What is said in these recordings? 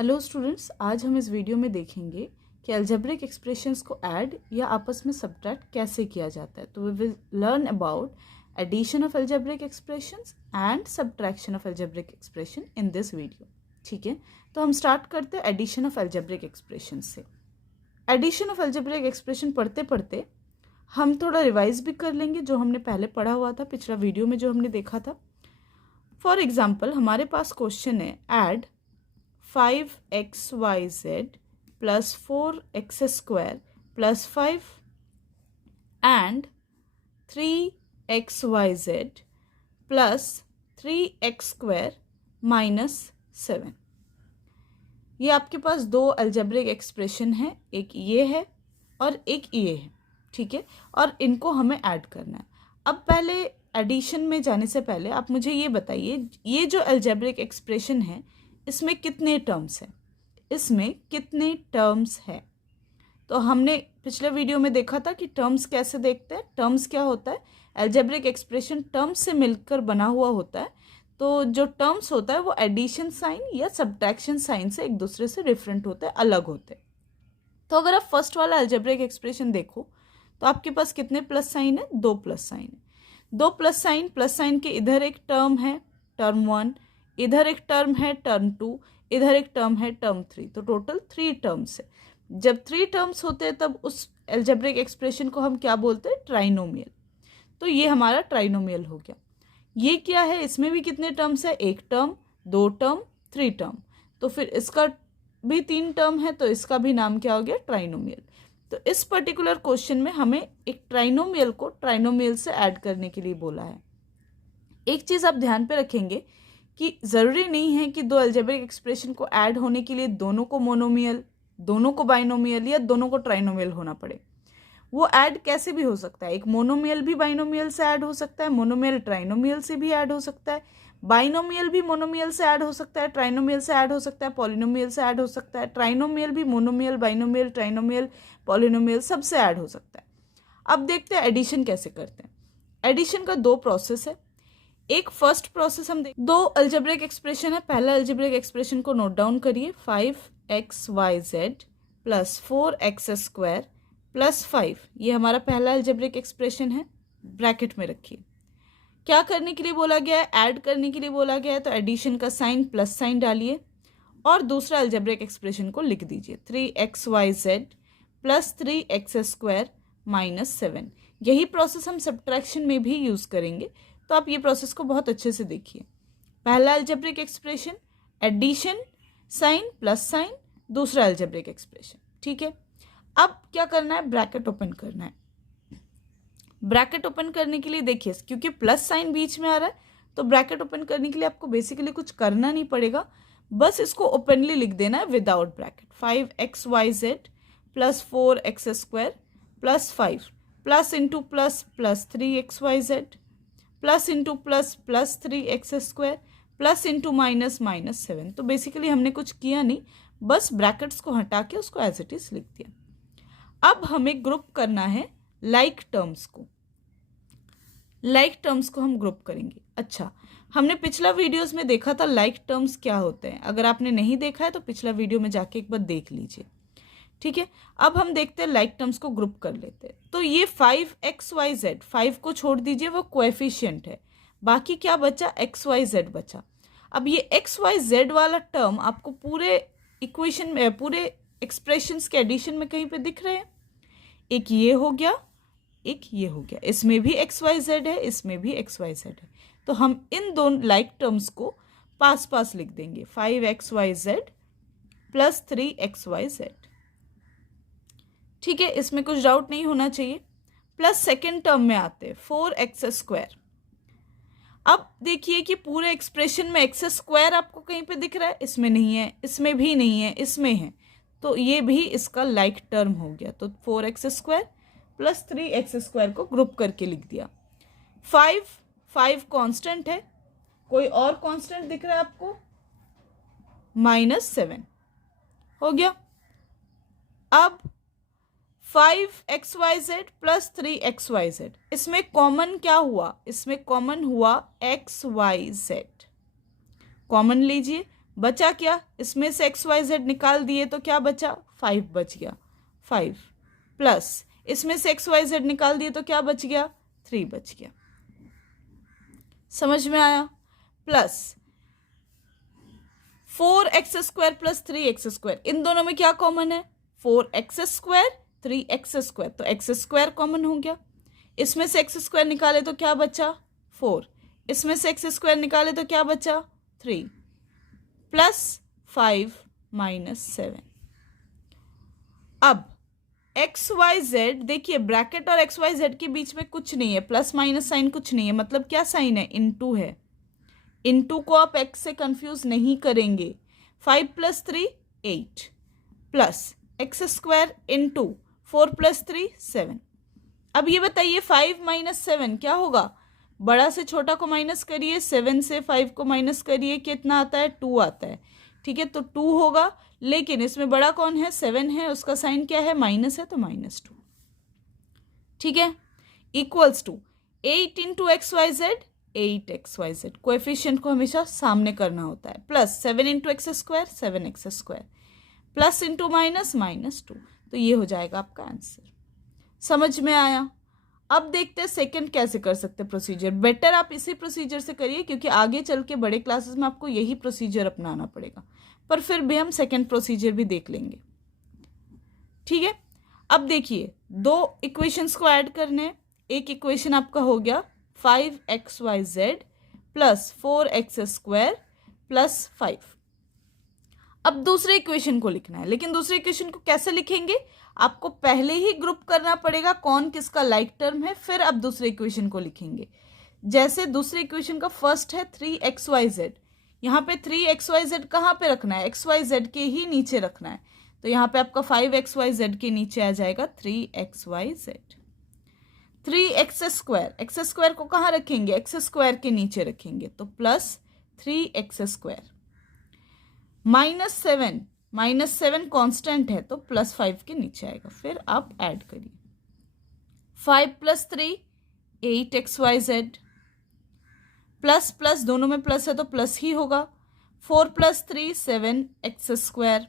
Hello students, आज हम इस वीडियो में देखेंगे कि अलजेब्रिक एक्सप्रेशंस को ऐड या आपस में सब्ट्रैक्ट कैसे किया जाता है। तो we will learn about addition of algebraic expressions and subtraction of algebraic expression in this video. ठीक है, तो हम स्टार्ट करते हैं एडिशन ऑफ अलजेब्रिक एक्सप्रेशन से। एडिशन ऑफ अलजेब्रिक एक्सप्रेशन पढ़ते पढ़ते हम थोड़ा रिवाइज भी कर लेंगे जो हमने पहले पढ़ा हुआ था, पिछला वीडियो में जो हमने देखा था। फॉर एग्जाम्पल, हमारे पास क्वेश्चन है add 5xyz plus 4x square plus 5 and 3xyz plus 3x square minus 7। ये आपके पास दो अलजेब्रिक एक्सप्रेशन है, एक ये है और एक ये है। ठीक है, और इनको हमें ऐड करना है। अब पहले एडिशन में जाने से पहले आप मुझे ये बताइए, ये जो अलजेब्रिक एक्सप्रेशन है इसमें कितने टर्म्स हैं, इसमें कितने टर्म्स है। तो हमने पिछले वीडियो में देखा था कि टर्म्स कैसे देखते हैं। टर्म्स क्या होता है, अलजेब्रिक एक्सप्रेशन टर्म्स से मिलकर बना हुआ होता है। तो जो टर्म्स होता है वो एडिशन साइन या सब्ट्रैक्शन साइन से एक दूसरे से डिफरेंट होते हैं, अलग होते हैं। तो अगर आप फर्स्ट वाला अलजेब्रिक एक्सप्रेशन देखो तो आपके पास कितने प्लस साइन है, दो प्लस साइन है। दो प्लस साइन के इधर एक टर्म है टर्म 1, इधर एक टर्म है टर्म 2, इधर एक टर्म है टर्म 3। तो टोटल 3 टर्म्स है। जब 3 टर्म्स होते हैं तब उस अलजेब्रिक एक्सप्रेशन को हम क्या बोलते हैं, ट्राइनोमियल। तो ये हमारा ट्राइनोमियल हो गया। ये क्या है, इसमें भी कितने टर्म्स है, एक टर्म, दो टर्म, 3 टर्म। तो फिर इसका भी 3 टर्म है, तो इसका भी नाम क्या हो गया, ट्राइनोमियल। तो इस पर्टिकुलर क्वेश्चन में हमें एक ट्राइनोमियल को ट्राइनोमियल से ऐड करने के लिए बोला है। एक चीज आप ध्यान पे रखेंगे कि ज़रूरी नहीं है कि दो अलजेब्रिक एक्सप्रेशन को ऐड होने के लिए दोनों को मोनोमियल, दोनों को बाइनोमियल या दोनों को ट्राइनोमियल होना पड़े। वो ऐड कैसे भी हो सकता है, एक मोनोमियल भी बाइनोमियल से ऐड हो सकता है, मोनोमियल ट्राइनोमियल से भी ऐड हो सकता है, बाइनोमियल भी मोनोमियल से ऐड हो सकता है, ट्राइनोमियल से ऐड हो सकता है, पॉलिनोमियल से ऐड हो सकता है, ट्राइनोमियल भी मोनोमियल, बाइनोमियल, ट्राइनोमियल, पॉलिनोमियल सबसे ऐड हो सकता है। अब देखते हैं एडिशन कैसे करते हैं। एडिशन का दो प्रोसेस है। एक फर्स्ट प्रोसेस हम दो अलजेब्रिक एक्सप्रेशन है। पहला अलजेब्रिक एक्सप्रेशन को नोट डाउन करिए, 5xyz plus 4x square plus 5। ये हमारा पहला अलजेब्रिक एक्सप्रेशन है, ब्रैकेट में रखिए। क्या करने के लिए बोला गया है, ऐड करने के लिए बोला गया है। तो एडिशन का साइन प्लस साइन डालिए और दूसरा अलजेब्रिक एक्सप्रेशन को लिख दीजिए, 3xyz plus 3x square minus 7। यही प्रोसेस हम सब्ट्रैक्शन में भी यूज करेंगे, तो आप ये प्रोसेस को बहुत अच्छे से देखिए। पहला algebraic expression, addition, sign plus sign, दूसरा अलजेब्रिक एक्सप्रेशन। ठीक है, अब क्या करना है, ब्रैकेट ओपन करना है। ब्रैकेट ओपन करने के लिए देखिए, क्योंकि प्लस साइन बीच में आ रहा है तो ब्रैकेट ओपन करने के लिए आपको बेसिकली कुछ करना नहीं पड़ेगा, बस इसको ओपनली लिख देना है without bracket. 5xyz plus 4x square plus 5 plus into plus plus 3xyz plus into plus plus 3x square plus into minus minus 7। तो बेसिकली हमने कुछ किया नहीं, बस ब्रैकेट्स को हटा के उसको एज इट इज लिख दिया। अब हमें ग्रुप करना है लाइक टर्म्स को। लाइक टर्म्स को हम ग्रुप करेंगे। अच्छा, हमने पिछला वीडियोस में देखा था लाइक टर्म्स क्या होते हैं। अगर आपने नहीं देखा है तो पिछला वीडियो में जाके एक बार देख लीजिए। ठीक है, अब हम देखते हैं लाइक टर्म्स को ग्रुप कर लेते हैं। तो ये 5xyz, 5 को छोड़ दीजिए, वो कोएफिशिएंट है, बाकी क्या बचा, xyz बचा। अब ये xyz वाला टर्म आपको पूरे इक्वेशन में, पूरे एक्सप्रेशंस के एडिशन में कहीं पे दिख रहे हैं। एक ये हो गया, एक ये हो गया, इसमें भी xyz है, इसमें भी xyz है। तो हम इन दोनों लाइक टर्म्स को पास पास लिख देंगे, 5xyz प्लस 3xyz। ठीक है, इसमें कुछ डाउट नहीं होना चाहिए। प्लस सेकेंड टर्म में आते हैं, 4x स्क्वायर। अब देखिए कि पूरे एक्सप्रेशन में x स्क्वायर आपको कहीं पे दिख रहा है, इसमें नहीं है, इसमें भी नहीं है, इसमें है। तो ये भी इसका लाइक टर्म हो गया। तो 4x square plus 3x square को ग्रुप करके लिख दिया। 5 कांस्टेंट है, कोई और कांस्टेंट दिख रहा है आपको, -7 हो गया। अब 5xyz प्लस 3xyz, इसमें कॉमन क्या हुआ, इसमें कॉमन हुआ xyz। कॉमन लीजिए, बचा क्या, इसमें से एक्स वाई जेड निकाल दिए तो क्या बचा, 5 बच गया, 5 प्लस इसमें से एक्स वाई जेड निकाल दिए तो क्या बच गया, 3 बच गया। समझ में आया। प्लस 4x² प्लस 3x², इन दोनों में क्या कॉमन है, 4x², 3x², तो x² कॉमन हो गया। इसमें से x² निकाले तो क्या बचा, 4, इसमें से x² निकाले तो क्या बचा, 3 प्लस 5 माइनस 7। अब एक्स वाई जेड, देखिए ब्रैकेट और एक्स वाई जेड के बीच में कुछ नहीं है, प्लस माइनस साइन कुछ नहीं है, मतलब क्या साइन है, इनटू है। इनटू को आप एक्स से कंफ्यूज नहीं करेंगे। 5 plus 3 8 plus x² into 4 plus 3 7। अब ये बताइए 5 माइनस 7 क्या होगा, बड़ा से छोटा को माइनस करिए, 7 से 5 को माइनस करिए, कितना आता है, 2 आता है। ठीक है, तो 2 होगा, लेकिन इसमें बड़ा कौन है, 7 है, उसका साइन क्या है, माइनस है, तो -2। ठीक है, equals to 8 into X Y Z, 8xyz, coefficient को हमेशा सामने करना होता है, plus 7 into x², 7x², plus into minus -2, तो ये हो जाएगा आपका आंसर। समझ में आया। अब देखते हैं सेकंड कैसे कर सकते हैं प्रोसीजर। बेटर आप इसी प्रोसीजर से करिए, क्योंकि आगे चल के बड़े क्लासेस में आपको यही प्रोसीजर अपनाना पड़ेगा, पर फिर भी हम सेकंड प्रोसीजर भी देख लेंगे। ठीक है, अब देखिए 2 इक्वेशंस को ऐड करने हैं। एक इक्वेशन आपका हो गया 5xyz प्लस 4x² प्लस 5। अब दूसरे इक्वेशन को लिखना है, लेकिन दूसरे इक्वेशन को कैसे लिखेंगे, आपको पहले ही ग्रुप करना पड़ेगा कौन किसका लाइक टर्म है, फिर आप दूसरे इक्वेशन को लिखेंगे। जैसे दूसरे इक्वेशन का फर्स्ट है 3xyz, यहाँ पे 3xyz कहाँ पे रखना है, xyz के ही नीचे रखना है, तो यहाँ पे आपका 5xyz के नीचे आ जाएगा 3xyz। 3x² x² को कहाँ रखेंगे, x² के नीचे रखेंगे, तो प्लस 3x²। -7 कांस्टेंट है, तो प्लस 5 के नीचे आएगा, फिर आप ऐड करिए। 5 प्लस 3 8xyz, प्लस प्लस दोनों में प्लस है तो प्लस ही होगा। 4 प्लस 3 7x²,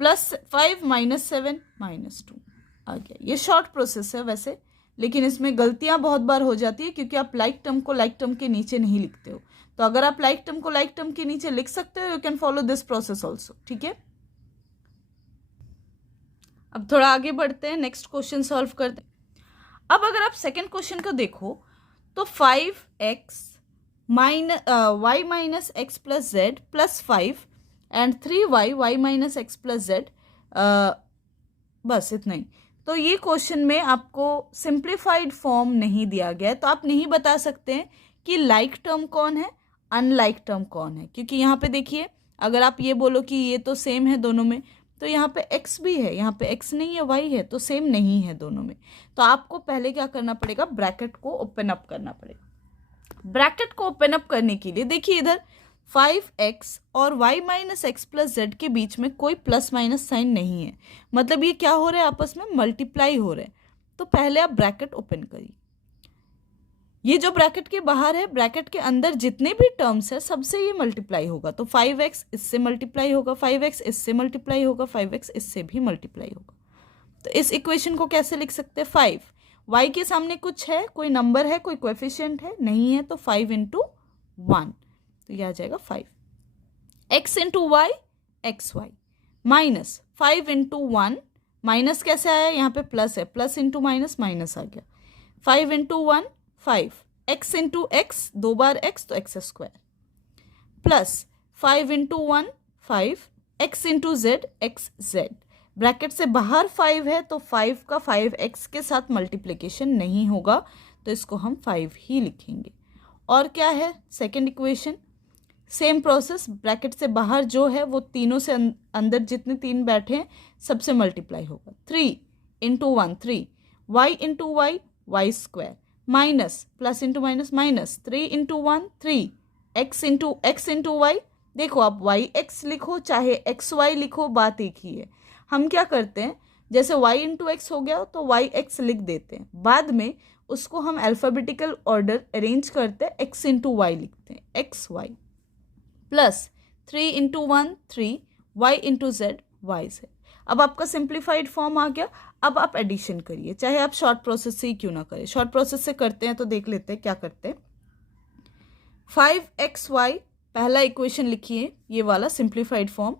प्लस 5 -7 -2 आ गया। ये शॉर्ट प्रोसेस है वैसे, लेकिन इसमें गलतियां बहुत बार हो जाती है, क्योंकि आप लाइक टर्म को लाइक टर्म के नीचे नहीं लिखते हो। तो अगर आप लाइक टर्म को लाइक टर्म के नीचे लिख सकते हो, you can follow this process also. ठीक है, अब थोड़ा आगे बढ़ते हैं, नेक्स्ट क्वेश्चन सॉल्व करते हैं। अब अगर आप सेकेंड क्वेश्चन को देखो तो 5x y minus x plus Z plus 5 and 3y y minus x plus Z, बस इतना ही। तो ये क्वेश्चन में आपको सिंप्लीफाइड फॉर्म नहीं दिया गया है, तो आप नहीं बता सकते हैं कि लाइक टर्म कौन है, अनलाइक टर्म कौन है, क्योंकि यहाँ पे देखिए अगर आप ये बोलो कि ये तो सेम है दोनों में, तो यहाँ पे x भी है, यहाँ पे x नहीं है y है, तो सेम नहीं है दोनों में। तो आपको पहले क्या करना पड़ेगा, ब्रैकेट को ओपन अप करना पड़ेगा। ब्रैकेट को ओपन अप करने के लिए देखिए इधर 5x और y minus x plus Z के बीच में कोई प्लस माइनस साइन नहीं है, मतलब ये क्या हो रहा है, आपस में मल्टीप्लाई हो रहे हैं। तो पहले आप ब्रैकेट ओपन करिए। ये जो ब्रैकेट के बाहर है, ब्रैकेट के अंदर जितने भी टर्म्स है सबसे ये मल्टीप्लाई होगा, तो 5x इससे मल्टीप्लाई होगा, 5x इससे मल्टीप्लाई होगा, 5x इससे भी मल्टीप्लाई होगा। तो इस इक्वेशन को कैसे लिख सकते हैं, 5 y के सामने कुछ है, कोई नंबर है, कोई कोएफिशिएंट है, नहीं है, तो 5 इंटू 1, तो यह आ जाएगा 5। x into Y x Y minus 5 into 1, minus कैसे आया, यहाँ पे प्लस है, प्लस इंटू माइनस माइनस आ गया। 5 इंटू 1 5, x इंटू एक्स 2 बार x, तो x² plus 5 into 1 5, x into Z x Z. Bracket से बाहर 5 है, तो 5 का 5x के साथ मल्टीप्लिकेशन नहीं होगा, तो इसको हम 5 ही लिखेंगे। और क्या है second equation, same process, bracket से बाहर जो है वो तीनों से अंदर जितने 3 बैठे हैं सबसे मल्टीप्लाई होगा। 3 into 1 3, y into y y² minus plus into minus minus 3 into 1 3, x into y. देखो आप yx लिखो चाहे xy लिखो, बात एक ही है। हम क्या करते हैं, जैसे y इंटू एक्स हो गया तो yx लिख देते हैं, बाद में उसको हम अल्फ़ाबेटिकल ऑर्डर अरेंज करते हैं, x इंटू वाई लिखते हैं xy plus 3 into 1 3, y into z y z. अब आपका सिंप्लीफाइड फॉर्म आ गया। अब आप एडिशन करिए, चाहे आप शॉर्ट प्रोसेस से ही क्यों ना करें। शॉर्ट प्रोसेस से करते हैं तो देख लेते हैं क्या करते हैं। 5xy पहला इक्वेशन लिखिए, ये वाला simplified form,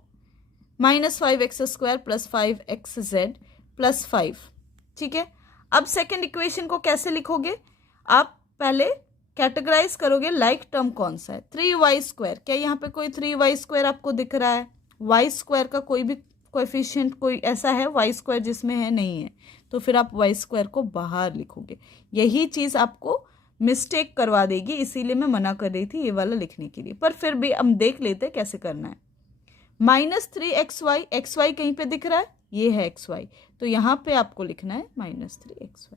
-5x² plus 5xz plus 5। ठीक है, अब सेकेंड इक्वेशन को कैसे लिखोगे? आप पहले कैटेगराइज करोगे लाइक टर्म कौन सा है। 3y², क्या यहाँ पे कोई 3y² आपको दिख रहा है? y² का कोई भी कोएफिशिएंट कोई ऐसा है y² जिसमें है? नहीं है, तो फिर आप y² को बाहर लिखोगे। यही चीज़ आपको मिस्टेक करवा देगी, इसीलिए मैं मना कर रही थी ये वाला लिखने के लिए, पर फिर भी हम देख लेते हैं कैसे करना है। -3xy, xy कहीं पे दिख रहा है? ये है xy, तो यहाँ पे आपको लिखना है -3xy।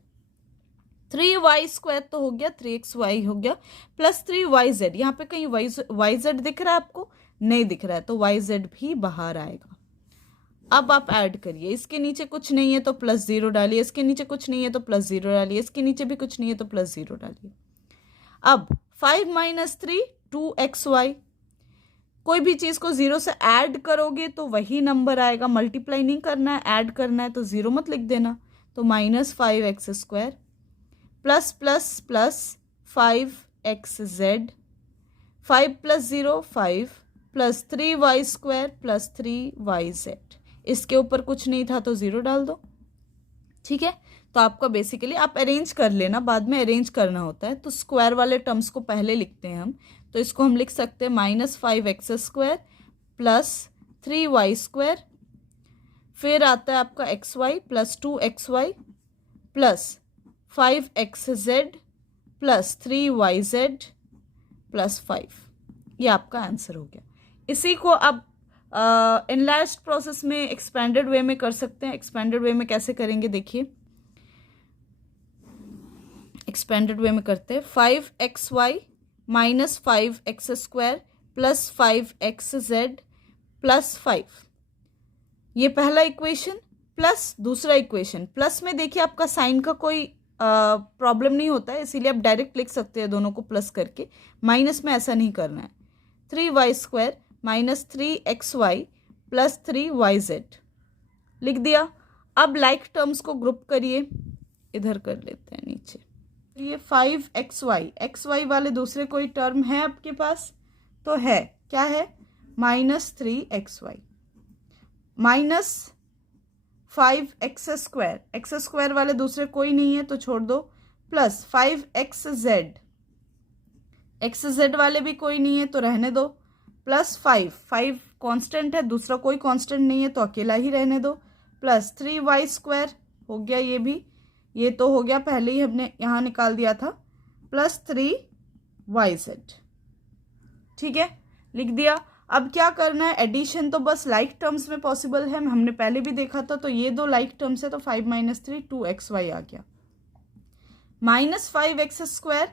3y² तो हो गया, 3xy हो गया, प्लस 3yz। यहाँ पे कहीं yz दिख रहा है आपको? नहीं दिख रहा है, तो yz भी बाहर आएगा। अब आप ऐड करिए, इसके नीचे कुछ नहीं है तो प्लस 0 डालिए, इसके नीचे कुछ नहीं है तो प्लस 0 डालिए, इसके नीचे भी कुछ नहीं है तो प्लस 0 डालिए। अब 5 - 3 2xy, कोई भी चीज़ को 0 से ऐड करोगे तो वही नंबर आएगा, मल्टीप्लाई नहीं करना है, ऐड करना है, तो 0 मत लिख देना। तो -5x² plus plus plus 5xz, 5 + 0 5 plus 3y² plus 3yz। इसके ऊपर कुछ नहीं था तो 0 डाल दो। ठीक है, तो आपका बेसिकली आप अरेंज कर लेना, बाद में अरेंज करना होता है। तो स्क्वायर वाले टर्म्स को पहले लिखते हैं हम, तो इसको हम लिख सकते हैं -5x² प्लस 3y², फिर आता है आपका xy plus 2xy plus 5xz plus 3yz plus 5। ये आपका आंसर हो गया। इसी को अब इनलार्ज्ड प्रोसेस में एक्सपेंडेड वे में कर सकते हैं। एक्सपेंडेड वे में कैसे करेंगे देखिए, एक्सपेंडेड वे में करते हैं 5xy minus 5x² plus 5xz plus 5। ये पहला इक्वेशन प्लस दूसरा इक्वेशन। प्लस में देखिए आपका साइन का कोई प्रॉब्लम नहीं होता है, इसीलिए आप डायरेक्ट लिख सकते हैं दोनों को प्लस करके। माइनस में ऐसा नहीं करना है। 3y² minus 3xy plus 3yz लिख दिया। अब लाइक टर्म्स को ग्रुप करिए, इधर कर लेते हैं नीचे। ये 5xy, xy वाले दूसरे कोई टर्म है आपके पास? तो है, क्या है? -3xy माइनस 5x², x² वाले दूसरे कोई नहीं है तो छोड़ दो, प्लस 5xz, xz वाले भी कोई नहीं है तो रहने दो, प्लस 5 कांस्टेंट है, दूसरा कोई कांस्टेंट नहीं है तो अकेला ही रहने दो, प्लस 3y² हो गया, ये भी, ये तो हो गया, पहले ही हमने यहाँ निकाल दिया था, प्लस 3yz। ठीक है, लिख दिया। अब क्या करना है? एडिशन तो बस लाइक टर्म्स में पॉसिबल है, हमने पहले भी देखा था। तो ये दो लाइक टर्म्स है, तो 5 - 3 2xy आ गया, -5x²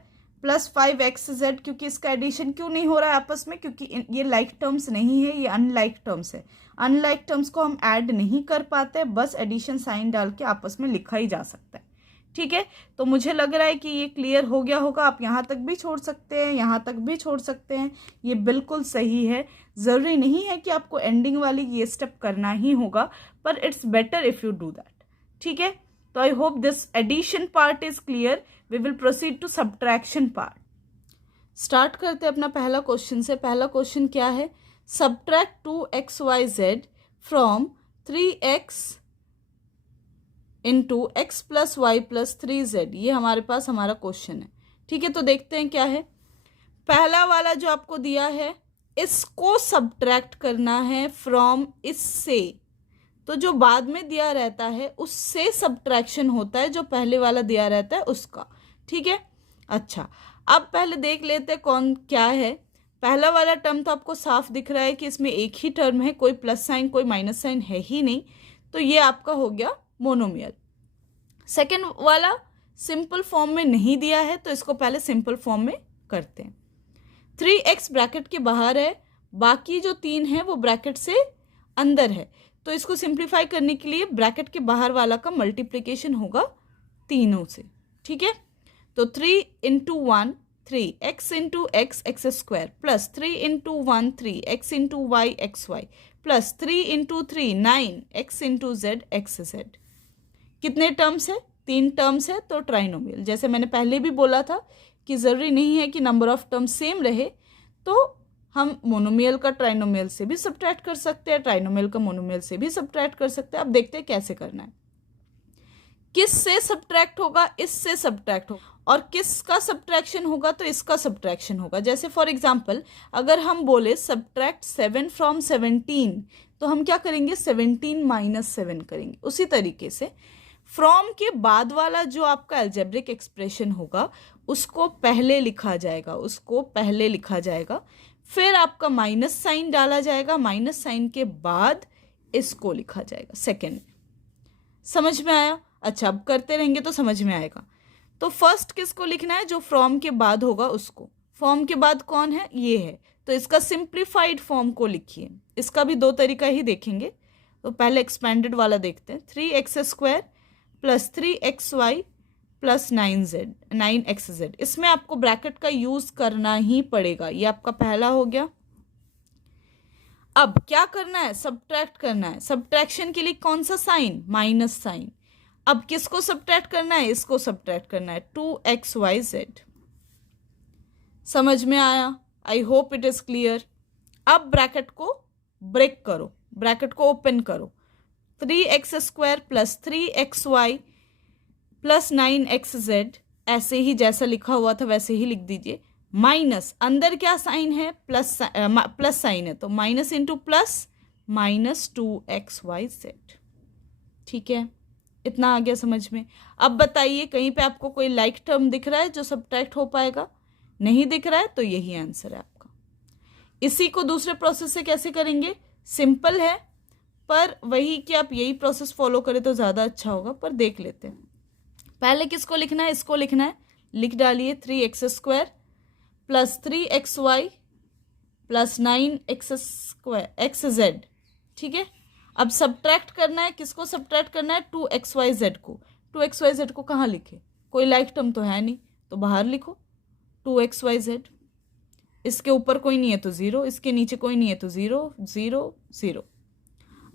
प्लस 5xz। क्योंकि इसका एडिशन क्यों नहीं हो रहा है आपस में? क्योंकि ये लाइक टर्म्स नहीं है, ये अनलाइक टर्म्स है। अनलाइक टर्म्स को हम ऐड नहीं कर पाते, बस एडिशन साइन डाल के आपस में लिखा ही जा सकता है। ठीक है, तो मुझे लग रहा है कि ये क्लियर हो गया होगा। आप यहाँ तक भी छोड़ सकते हैं, यहाँ तक भी छोड़ सकते हैं, ये बिल्कुल सही है। ज़रूरी नहीं है कि आपको एंडिंग वाली ये स्टेप करना ही होगा, पर it's better if you do that. ठीक है, तो I hope this addition part is clear. We will proceed to subtraction part. Start करते हैं अपना पहला क्वेश्चन से। पहला क्वेश्चन क्या है? Subtract 2xyz from 3x into x plus y plus 3z। ये हमारे पास हमारा क्वेश्चन है। ठीक है, तो देखते हैं क्या है। पहला वाला जो आपको दिया है, इसको सब्ट्रैक्ट करना है फ्रॉम इससे। तो जो बाद में दिया रहता है उससे सब्ट्रैक्शन होता है, जो पहले वाला दिया रहता है उसका। ठीक है, अच्छा, अब पहले देख लेते हैं कौन क्या है। पहला वाला टर्म तो आपको साफ दिख रहा है कि इसमें एक ही टर्म है, कोई प्लस साइन कोई माइनस साइन है ही नहीं, तो ये आपका हो गया मोनोमियल। सेकेंड वाला सिंपल फॉर्म में नहीं दिया है, तो इसको पहले सिंपल फॉर्म में करते हैं। 3x ब्रैकेट के बाहर है, बाकी जो 3 है वो ब्रैकेट से अंदर है, तो इसको सिंप्लीफाई करने के लिए ब्रैकेट के बाहर वाला का मल्टीप्लिकेशन होगा तीनों से। ठीक है, तो 3 × 1 3 x into x x square plus 3 into 1 3 x into Y x y plus 3 into 3 9 x into Z x z. कितने टर्म्स है? 3 टर्म्स है, तो ट्राइनोमियल। जैसे मैंने पहले भी बोला था कि ज़रूरी नहीं है कि नंबर ऑफ टर्म्स सेम रहे, तो हम मोनोमियल का ट्राइनोमियल से भी सब्ट्रैक्ट कर सकते हैं, ट्राइनोमियल का मोनोमियल से भी सब्ट्रैक्ट कर सकते हैं। अब देखते हैं कैसे करना है। किस से सब्ट्रैक्ट होगा? इससे सब्ट्रैक्ट होगा। और किसका सब्ट्रैक्शन होगा? तो इसका सब्ट्रैक्शन होगा। जैसे फॉर एग्जांपल अगर हम बोले सब्ट्रैक्ट 7 फ्रॉम 17, तो हम क्या करेंगे? 17 माइनस 7 करेंगे। उसी तरीके से फ्रॉम के बाद वाला जो आपका अलजेब्रिक एक्सप्रेशन होगा उसको पहले लिखा जाएगा, उसको पहले लिखा जाएगा, फिर आपका माइनस साइन डाला जाएगा, माइनस साइन के बाद इसको लिखा जाएगा सेकेंड। समझ में आया? अच्छा, अब करते रहेंगे तो समझ में आएगा। तो फर्स्ट किसको लिखना है? जो फ्रॉम के बाद होगा उसको। फॉर्म के बाद कौन है? ये है, तो इसका सिंप्लीफाइड फॉर्म को लिखिए। इसका भी दो तरीका ही देखेंगे। तो पहले एक्सपेंडेड वाला देखते हैं। 3x² plus 3xy plus 9x z। इसमें आपको ब्रैकेट का यूज करना ही पड़ेगा। ये आपका पहला हो गया। अब क्या करना है? सब्ट्रैक्ट करना है। सब्ट्रैक्शन के लिए कौन सा साइन? Minus sign. अब किसको सब्ट्रैक्ट करना है? इसको सब्ट्रैक्ट करना है। 2xyz। समझ में आया? I hope it is clear. अब ब्रैकेट को ब्रेक करो, ब्रैकेट को ओपन करो। 3x² plus 3xy plus 9xz, ऐसे ही जैसा लिखा हुआ था वैसे ही लिख दीजिए। माइनस, अंदर क्या साइन है? प्लस साइन है, तो minus into plus minus 2xyz। ठीक है, इतना आ गया समझ में। अब बताइए कहीं पे आपको कोई लाइक टर्म दिख रहा है जो सब्ट्रैक्ट हो पाएगा? नहीं दिख रहा है, तो यही आंसर है आपका। इसी को दूसरे प्रोसेस से कैसे करेंगे? सिंपल है, पर वही कि आप यही प्रोसेस फॉलो करें तो ज़्यादा अच्छा होगा, पर देख लेते हैं। पहले किसको लिखना है? इसको लिखना है। लिख डालिए 3x² plus 3xy plus 9xz। ठीक है, अब सब्ट्रैक्ट करना है। किसको सब्ट्रैक्ट करना है? 2xyz को। 2xyz को कहाँ लिखे? कोई लाइक टर्म तो है नहीं, तो बाहर लिखो 2xyz। इसके ऊपर कोई नहीं है तो 0, इसके नीचे कोई नहीं है तो 0 0 0।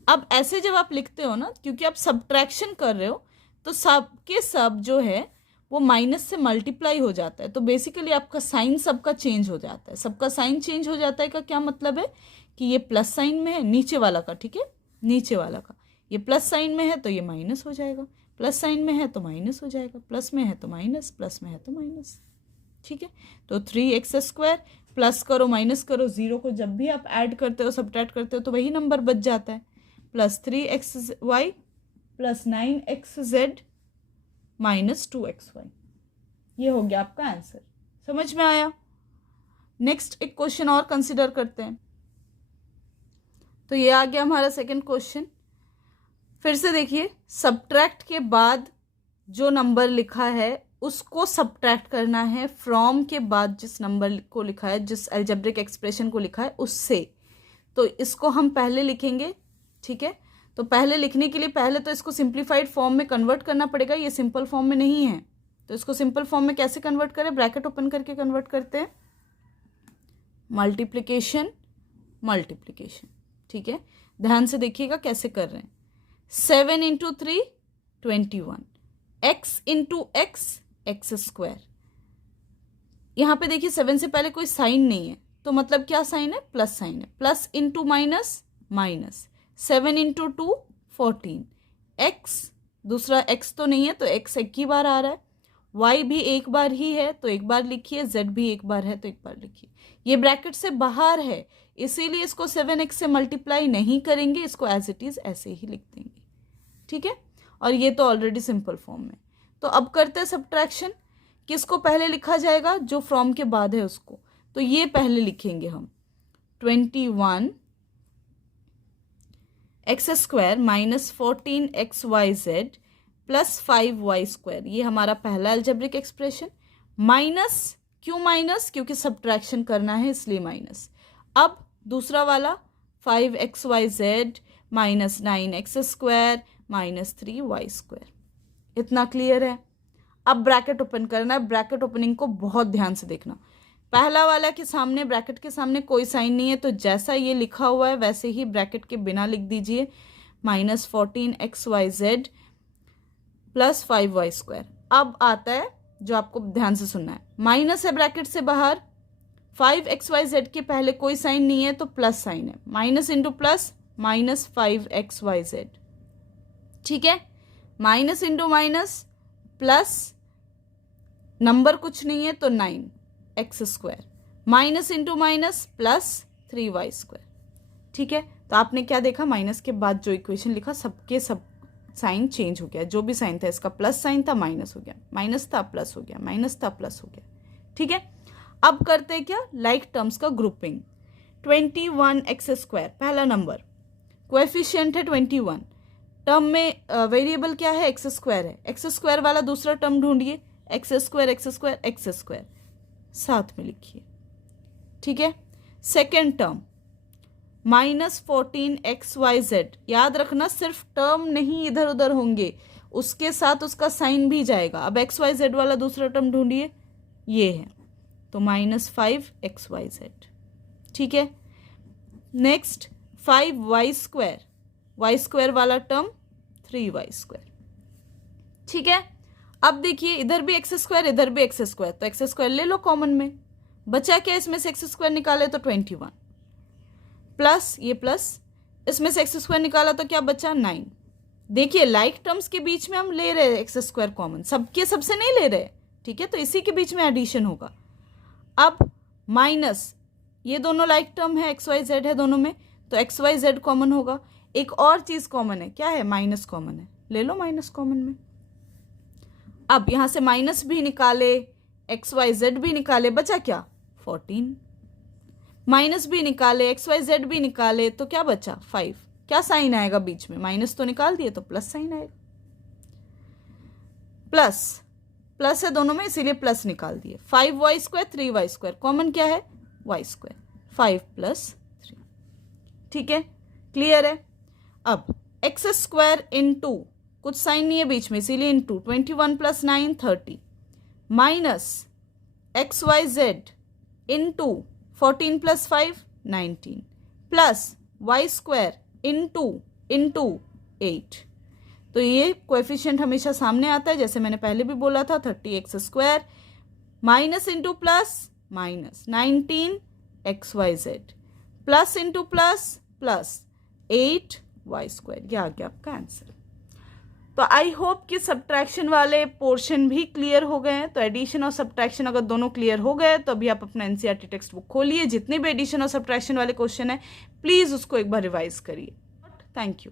अब ऐसे जब आप लिखते हो ना, क्योंकि आप सब्ट्रैक्शन कर रहे हो, तो सब के सब जो है वो माइनस से मल्टीप्लाई हो जाता है। तो बेसिकली आपका साइन सबका चेंज हो जाता है। सबका साइन चेंज हो जाता है का क्या मतलब है? कि ये प्लस साइन में है, नीचे वाला का, ठीक है, नीचे वाला का ये प्लस साइन में है तो ये माइनस हो जाएगा, प्लस साइन में है तो माइनस हो जाएगा, प्लस में है तो माइनस, प्लस में है तो माइनस। ठीक है, तो 3x² प्लस करो माइनस करो, 0 को जब भी आप ऐड करते हो सब्ट्रैक्ट करते हो तो वही नंबर बच जाता है। Plus 3xy plus 9xz minus 2xy। ये हो गया आपका आंसर। समझ में आया? नेक्स्ट एक क्वेश्चन और कंसिडर करते हैं। तो ये आ गया हमारा सेकंड क्वेश्चन। फिर से देखिए, सब्ट्रैक्ट के बाद जो नंबर लिखा है उसको सब्ट्रैक्ट करना है फ्रॉम के बाद जिस नंबर को लिखा है, जिस अलजेब्रिक एक्सप्रेशन को लिखा है उससे। तो इसको हम पहले लिखेंगे। ठीक है, तो पहले लिखने के लिए पहले तो इसको सिंप्लीफाइड फॉर्म में कन्वर्ट करना पड़ेगा। ये सिंपल फॉर्म में नहीं है, तो इसको सिंपल फॉर्म में कैसे कन्वर्ट करें? ब्रैकेट ओपन करके कन्वर्ट करते हैं। Multiplication multiplication. ठीक है, ध्यान से देखिएगा कैसे कर रहे हैं। 7 into 3 21, x into x x²। यहाँ पे देखिए 7 से पहले कोई साइन नहीं है, तो मतलब क्या साइन है? प्लस साइन है। Plus into minus minus. 7 into 2 14, x दूसरा x तो नहीं है तो x एक ही बार आ रहा है, y भी एक बार ही है तो एक बार लिखिए, z भी एक बार है तो एक बार लिखिए। ये ब्रैकेट से बाहर है इसीलिए इसको 7x से मल्टीप्लाई नहीं करेंगे, इसको एज इट इज ऐसे ही लिख देंगे। ठीक है, और ये तो ऑलरेडी सिंपल फॉर्म में। तो अब करते हैं सब्ट्रैक्शन। किसको पहले लिखा जाएगा? जो फ्रॉम के बाद है उसको। तो ये पहले लिखेंगे हम। 21 x² minus 14xyz plus 5y²। ये हमारा पहला अलजेब्रिक एक्सप्रेशन। माइनस, क्यों माइनस? क्योंकि सब्ट्रैक्शन करना है इसलिए माइनस। अब दूसरा वाला 5xyz minus 9x² minus 3y²। इतना क्लियर है? अब ब्रैकेट ओपन करना है। ब्रैकेट ओपनिंग को बहुत ध्यान से देखना। पहला वाला के सामने, ब्रैकेट के सामने कोई साइन नहीं है, तो जैसा ये लिखा हुआ है वैसे ही ब्रैकेट के बिना लिख दीजिए, -14xyz प्लस 5y²। अब आता है जो आपको ध्यान से सुनना है, माइनस है ब्रैकेट से बाहर, 5xyz के पहले कोई साइन नहीं है तो प्लस साइन है, माइनस इंटू प्लस, -5xyz। ठीक है, minus into minus plus, number कुछ नहीं है तो 9x², minus into minus plus 3y²। ठीक है, तो आपने क्या देखा, माइनस के बाद जो इक्वेशन लिखा सबके सब साइन चेंज हो गया, जो भी साइन था इसका प्लस साइन था माइनस हो गया, माइनस था प्लस हो गया, माइनस था प्लस हो गया। ठीक है, अब करते हैं क्या, लाइक टर्म्स का ग्रुपिंग। 21x² पहला नंबर, कोएफिशिएंट है 21, टर्म में वेरिएबल क्या है, x² है, x² वाला दूसरा टर्म ढूंढिए, x² साथ में लिखिए। ठीक है, सेकेंड टर्म -14xyz, याद रखना सिर्फ टर्म नहीं इधर उधर होंगे, उसके साथ उसका साइन भी जाएगा। अब xyz वाला दूसरा टर्म ढूंढिए, ये है, तो -5xyz। ठीक है, नेक्स्ट 5y², y² वाला टर्म 3y²। ठीक है, अब देखिए इधर भी x² इधर भी x², तो x² ले लो कॉमन में, बचा क्या, इसमें से x² निकाले तो 21 प्लस ये प्लस, इसमें से x² निकाला तो क्या बचा, 9। देखिए लाइक टर्म्स के बीच में हम ले रहे हैं x² कॉमन, सबके सबसे नहीं ले रहे। ठीक है, तो इसी के बीच में एडिशन होगा। अब माइनस, ये दोनों लाइक टर्म है, xyz है दोनों में, तो xyz कॉमन होगा। एक और चीज कॉमन है, क्या है, माइनस कॉमन है, ले लो माइनस कॉमन में। अब यहां से माइनस भी निकाले, xyz भी निकाले, बचा क्या, 14, माइनस भी निकाले, xyz भी निकाले, तो क्या बचा, 5। क्या साइन आएगा बीच में, माइनस तो निकाल दिए तो प्लस साइन आएगा, प्लस है दोनों में इसीलिए प्लस निकाल दिए। 5y² 3y², कॉमन क्या है, y², 5 + 3। ठीक है, क्लियर है। अब x² इंटू, कुछ साइन नहीं है बीच में इसीलिए into, 21 + 9 30, minus xyz into 14 + 5 19, plus y² into 8। तो ये कोएफिशिएंट हमेशा सामने आता है, जैसे मैंने पहले भी बोला था, 30x², minus into plus minus 19xyz, plus into plus 8y²। ये आ गया आपका आंसर। तो आई होप कि सब्ट्रैक्शन वाले पोर्शन भी क्लियर हो गए हैं। तो एडिशन और सब्ट्रैक्शन अगर दोनों क्लियर हो गए तो अभी आप अपना एनसीईआरटी टेक्स्ट बुक खोलिए, जितने भी एडिशन और सब्ट्रैक्शन वाले क्वेश्चन है प्लीज उसको एक बार रिवाइज करिए। Thank you.